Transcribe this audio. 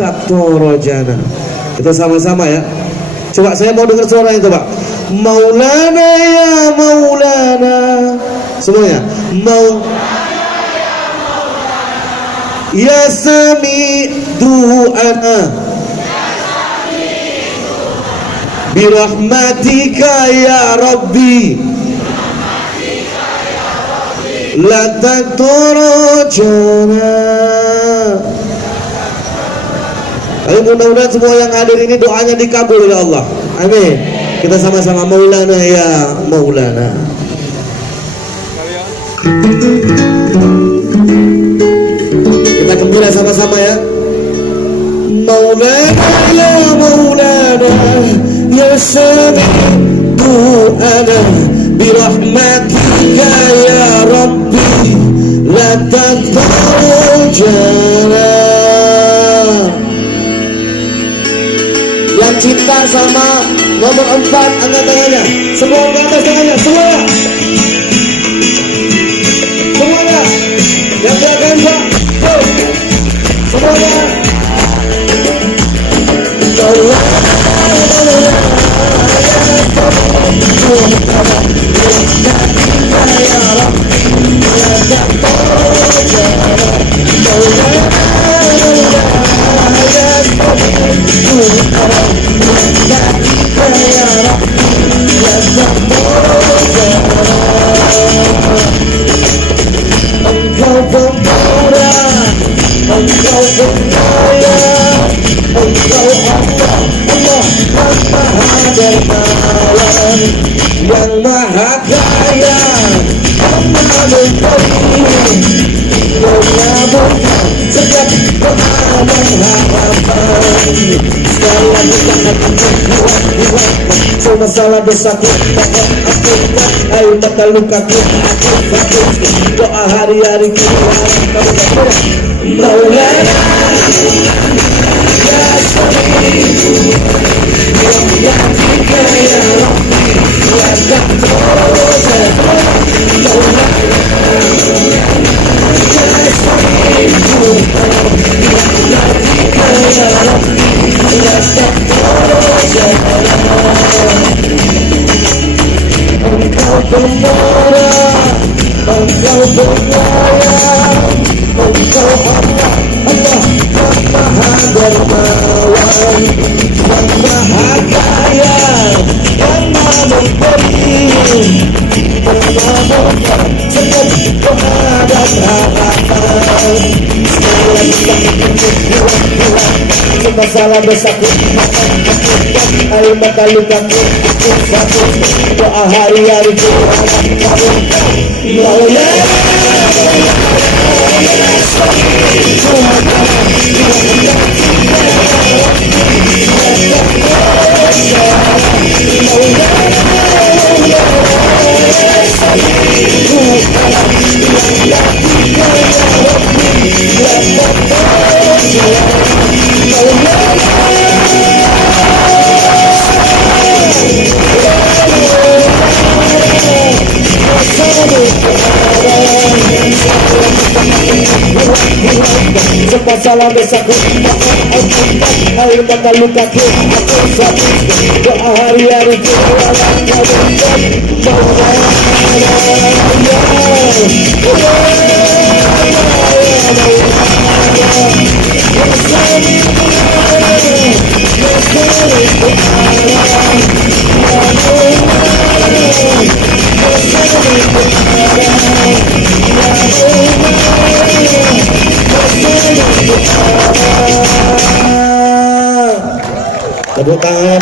taqturajana. Kita sama-sama ya. Coba saya mau dengar suaranya coba. Maulana ya Maulana. Semuanya. Ya Sami du'ana birahmatika ya Rabbi la taqturajana. Mudah-mudahan semua yang hadir ini doanya dikabul oleh Allah. Amin. Kita sama-sama Maulana ya Maulana. Kita gembira sama-sama ya. Maulana ya Maulana ya Sami du'ana birahmatika ya Rabbi la taqturajana. Yang cinta sama nomor 4 angkat tangannya. Semua angkat atas tangannya. Semuanya. Yang belakang Pak. Semuanya. Engkau pemurah, Engkau penyayang, Engkau Allah, Allah yang Maha Dermawan, yang Maha Kaya, yang Maha Mumpuni, mengabulkan setiap doa dan harapan. Segala bukan semua salah dosaku dapat ampunkan, air mata lukaku aku hapus. Doa hari-hari kamu Maulana ya Sami ya Tika ya Rabbi ya Taqturajana. Maulana ya Sami ya Tika ya Rabbi ya Taqturajana. Engkau pemurah, Engkau penyayang, Engkau Allah, Allah yang Maha Dermawan, yang Maha Kaya, yang Maha Mumpuni, mengabulkan setiap doa dan harapan. Segala semua salah dosaku air mata lukaku hapus. Doa hari-hari kamu Maulana semua salah dosaku air mata lukaku aku hapus. Doa hari-hari tepuk tangan.